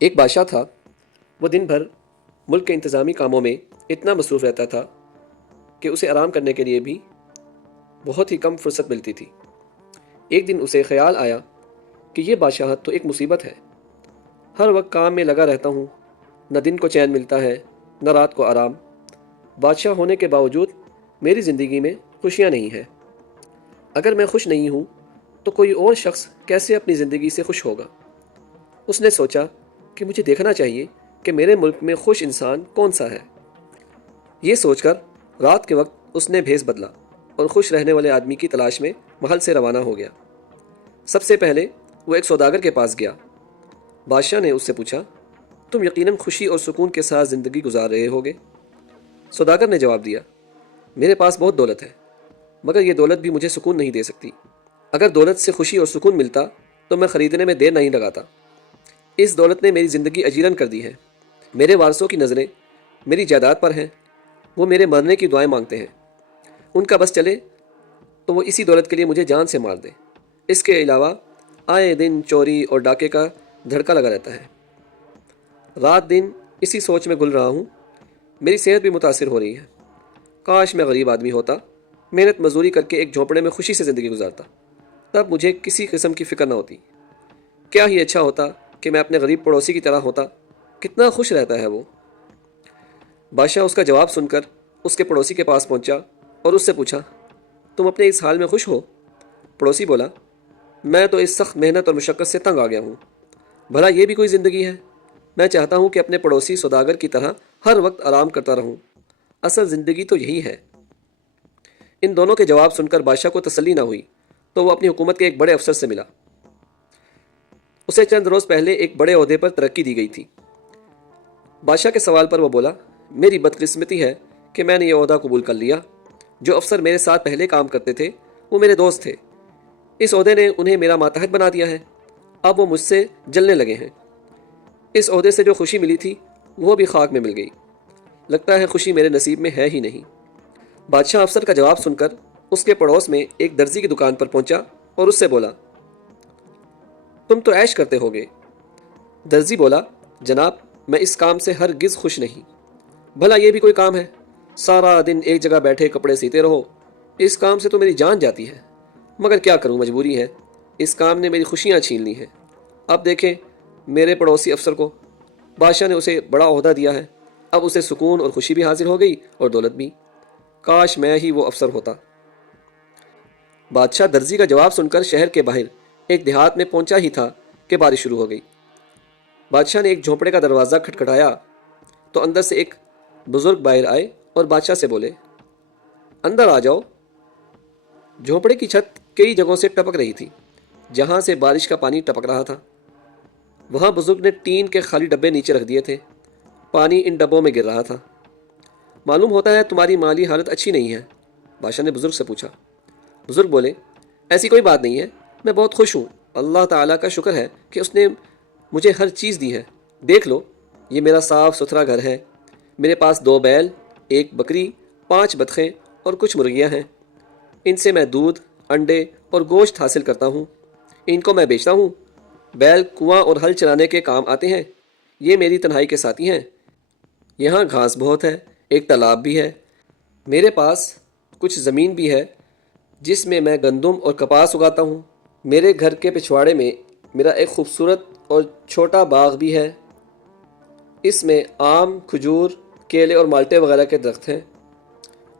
ایک بادشاہ تھا۔ وہ دن بھر ملک کے انتظامی کاموں میں اتنا مصروف رہتا تھا کہ اسے آرام کرنے کے لیے بھی بہت ہی کم فرصت ملتی تھی۔ ایک دن اسے خیال آیا کہ یہ بادشاہت تو ایک مصیبت ہے۔ ہر وقت کام میں لگا رہتا ہوں، نہ دن کو چین ملتا ہے نہ رات کو آرام۔ بادشاہ ہونے کے باوجود میری زندگی میں خوشیاں نہیں ہیں۔ اگر میں خوش نہیں ہوں تو کوئی اور شخص کیسے اپنی زندگی سے خوش ہوگا؟ اس نے سوچا کہ مجھے دیکھنا چاہیے کہ میرے ملک میں خوش انسان کون سا ہے۔ یہ سوچ کر رات کے وقت اس نے بھیس بدلا اور خوش رہنے والے آدمی کی تلاش میں محل سے روانہ ہو گیا۔ سب سے پہلے وہ ایک سوداگر کے پاس گیا۔ بادشاہ نے اس سے پوچھا، تم یقیناً خوشی اور سکون کے ساتھ زندگی گزار رہے ہوگے؟ سوداگر نے جواب دیا، میرے پاس بہت دولت ہے، مگر یہ دولت بھی مجھے سکون نہیں دے سکتی۔ اگر دولت سے خوشی اور سکون ملتا تو میں خریدنے میں دیر نہیں لگاتا۔ اس دولت نے میری زندگی اجیرن کر دی ہے۔ میرے وارثوں کی نظریں میری جائیداد پر ہیں، وہ میرے مرنے کی دعائیں مانگتے ہیں۔ ان کا بس چلے تو وہ اسی دولت کے لیے مجھے جان سے مار دیں۔ اس کے علاوہ آئے دن چوری اور ڈاکے کا دھڑکا لگا رہتا ہے۔ رات دن اسی سوچ میں گل رہا ہوں، میری صحت بھی متاثر ہو رہی ہے۔ کاش میں غریب آدمی ہوتا، محنت مزدوری کر کے ایک جھونپڑے میں خوشی سے زندگی گزارتا، تب مجھے کسی قسم کی فکر نہ ہوتی۔ کیا ہی اچھا ہوتا کہ میں اپنے غریب پڑوسی کی طرح ہوتا، کتنا خوش رہتا ہے وہ۔ بادشاہ اس کا جواب سن کر اس کے پڑوسی کے پاس پہنچا اور اس سے پوچھا، تم اپنے اس حال میں خوش ہو؟ پڑوسی بولا، میں تو اس سخت محنت اور مشقت سے تنگ آ گیا ہوں۔ بھلا یہ بھی کوئی زندگی ہے؟ میں چاہتا ہوں کہ اپنے پڑوسی سوداگر کی طرح ہر وقت آرام کرتا رہوں۔ اصل زندگی تو یہی ہے۔ ان دونوں کے جواب سن کر بادشاہ کو تسلی نہ ہوئی تو وہ اپنی حکومت کے ایک بڑے افسر سے ملا۔ اسے چند روز پہلے ایک بڑے عہدے پر ترقی دی گئی تھی۔ بادشاہ کے سوال پر وہ بولا، میری بدقسمتی ہے کہ میں نے یہ عہدہ قبول کر لیا۔ جو افسر میرے ساتھ پہلے کام کرتے تھے وہ میرے دوست تھے، اس عہدے نے انہیں میرا ماتحت بنا دیا ہے۔ اب وہ مجھ سے جلنے لگے ہیں۔ اس عہدے سے جو خوشی ملی تھی وہ بھی خاک میں مل گئی۔ لگتا ہے خوشی میرے نصیب میں ہے ہی نہیں۔ بادشاہ افسر کا جواب سن کر اس کے پڑوس میں ایک درزی کی دکان پر پہنچا اور اس سے بولا، تم تو عیش کرتے ہوگے۔ درزی بولا، جناب میں اس کام سے ہرگز خوش نہیں۔ بھلا یہ بھی کوئی کام ہے؟ سارا دن ایک جگہ بیٹھے کپڑے سیتے رہو، اس کام سے تو میری جان جاتی ہے، مگر کیا کروں، مجبوری ہے۔ اس کام نے میری خوشیاں چھین لی ہیں۔ اب دیکھیں میرے پڑوسی افسر کو، بادشاہ نے اسے بڑا عہدہ دیا ہے، اب اسے سکون اور خوشی بھی حاصل ہو گئی اور دولت بھی۔ کاش میں ہی وہ افسر ہوتا۔ بادشاہ درزی کا جواب سن کر شہر کے باہر ایک دیہات میں پہنچا ہی تھا کہ بارش شروع ہو گئی۔ بادشاہ نے ایک جھونپڑے کا دروازہ کھٹکھٹایا تو اندر سے ایک بزرگ باہر آئے اور بادشاہ سے بولے، اندر آ جاؤ۔ جھونپڑے کی چھت کئی جگہوں سے ٹپک رہی تھی، جہاں سے بارش کا پانی ٹپک رہا تھا۔ وہاں بزرگ نے ٹین کے خالی ڈبے نیچے رکھ دیے تھے، پانی ان ڈبوں میں گر رہا تھا۔ معلوم ہوتا ہے تمہاری مالی حالت اچھی نہیں ہے، بادشاہ نے بزرگ سے پوچھا۔ بزرگ بولے، ایسی کوئی بات نہیں ہے، میں بہت خوش ہوں، اللہ تعالیٰ کا شکر ہے کہ اس نے مجھے ہر چیز دی ہے۔ دیکھ لو، یہ میرا صاف ستھرا گھر ہے، میرے پاس 2 بیل، 1 بکری، 5 بطخیں اور کچھ مرغیاں ہیں۔ ان سے میں دودھ، انڈے اور گوشت حاصل کرتا ہوں، ان کو میں بیچتا ہوں۔ بیل کنواں اور ہل چلانے کے کام آتے ہیں، یہ میری تنہائی کے ساتھی ہیں۔ یہاں گھاس بہت ہے، ایک تالاب بھی ہے، میرے پاس کچھ زمین بھی ہے جس میں میں گندم اور کپاس اگاتا ہوں۔ میرے گھر کے پچھواڑے میں میرا ایک خوبصورت اور چھوٹا باغ بھی ہے، اس میں آم، کھجور، کیلے اور مالٹے وغیرہ کے درخت ہیں۔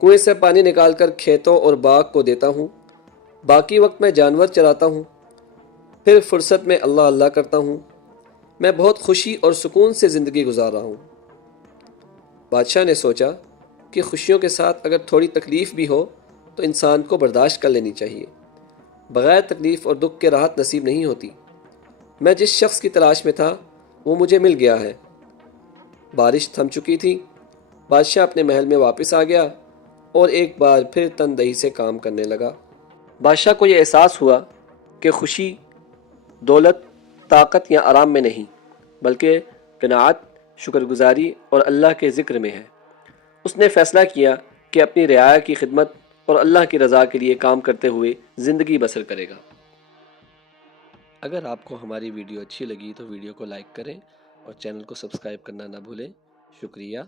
کنویں سے پانی نکال کر کھیتوں اور باغ کو دیتا ہوں، باقی وقت میں جانور چراتا ہوں، پھر فرصت میں اللہ اللہ کرتا ہوں۔ میں بہت خوشی اور سکون سے زندگی گزار رہا ہوں۔ بادشاہ نے سوچا کہ خوشیوں کے ساتھ اگر تھوڑی تکلیف بھی ہو تو انسان کو برداشت کر لینی چاہیے۔ بغیر تکلیف اور دکھ کے راحت نصیب نہیں ہوتی۔ میں جس شخص کی تلاش میں تھا وہ مجھے مل گیا ہے۔ بارش تھم چکی تھی، بادشاہ اپنے محل میں واپس آ گیا اور ایک بار پھر تندہی سے کام کرنے لگا۔ بادشاہ کو یہ احساس ہوا کہ خوشی دولت، طاقت یا آرام میں نہیں، بلکہ قناعت، شکر گزاری اور اللہ کے ذکر میں ہے۔ اس نے فیصلہ کیا کہ اپنی رعایا کی خدمت اور اللہ کی رضا کے لیے کام کرتے ہوئے زندگی بسر کرے گا۔ اگر آپ کو ہماری ویڈیو اچھی لگی تو ویڈیو کو لائک کریں اور چینل کو سبسکرائب کرنا نہ بھولیں۔ شکریہ۔